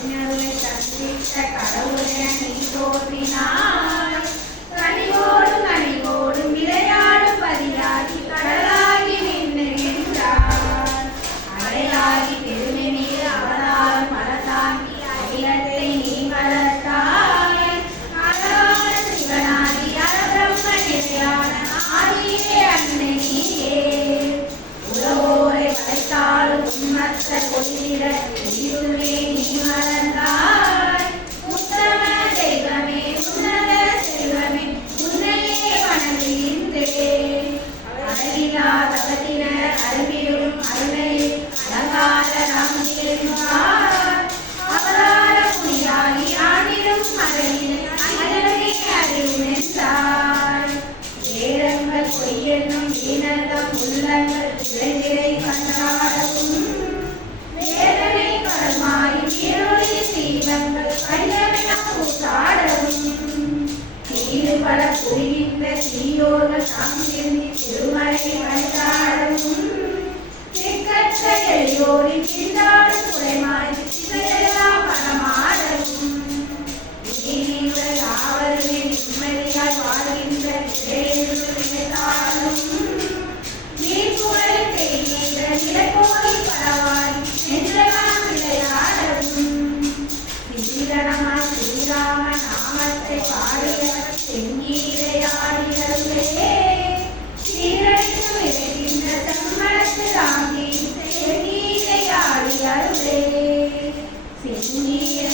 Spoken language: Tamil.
இன்னருளை தந்திட்ட கடவுளென நீ தோன்றினாய். கனிவோடும் கனிவோடும் விளையாடும் பதியாகி கடலாகி நின்று நின்றார். அலையாகி பெருமை நீர் அவதாரம் பல தாங்கி அகிலத்தை நீ வளர்த்தாய். அழகான சிவனாகி அரபிரம்ம நிலையான ஆதியே அன்னை நீயே. உலகோரை படைத்தாலும் உண்மத்த கொள்ளிட இருளே நீ வளர்ந்தாய். உத்தம தெய்வமே உன்னத செல்வமே உன்னையே வணங்குகின்றேன். அழகிலா தவத்தினர் அறிவிலும் அருளை அலங்கார ராமனிருந்தார். அவதார புனியாகி ஆடிடும் மகளினை அதனை அறிவும் என்றார். வேதங்கள் பொய்யென்னும் வீணர்தம் உள்ளங்கள் இளைஞரை கண்டாடவும். வேதனை கடமாய் வீரொளி தீபங்கள் கண்டமென கூத்தாடவும். தீடுபட புரிகின்ற தீயோர்கள் தாம் திரும்பி திருமலை வந்தாடவும். திக்கற்ற எளியோரின் திண்டாடும் துறைமாய் திசையெல்லாம் பணமாடவும். நீதிகள் யாவருமே நிம்மதியாய் வாழ்கின்ற நிலைத்தாலும். நீர்ப்புகழை தேய்கின்ற நிலைப்போய் பரவாய் என்றெல்லாம் விளையாடவும். விசீரணமாய் ஸ்ரீராம நாமத்தை பாடியவர் செங்கீரையாடியருளே. சீரழித்து விளைகின்ற செம்மரத்து தாங்கி செங்கீரையாடியருளே. செங்கீர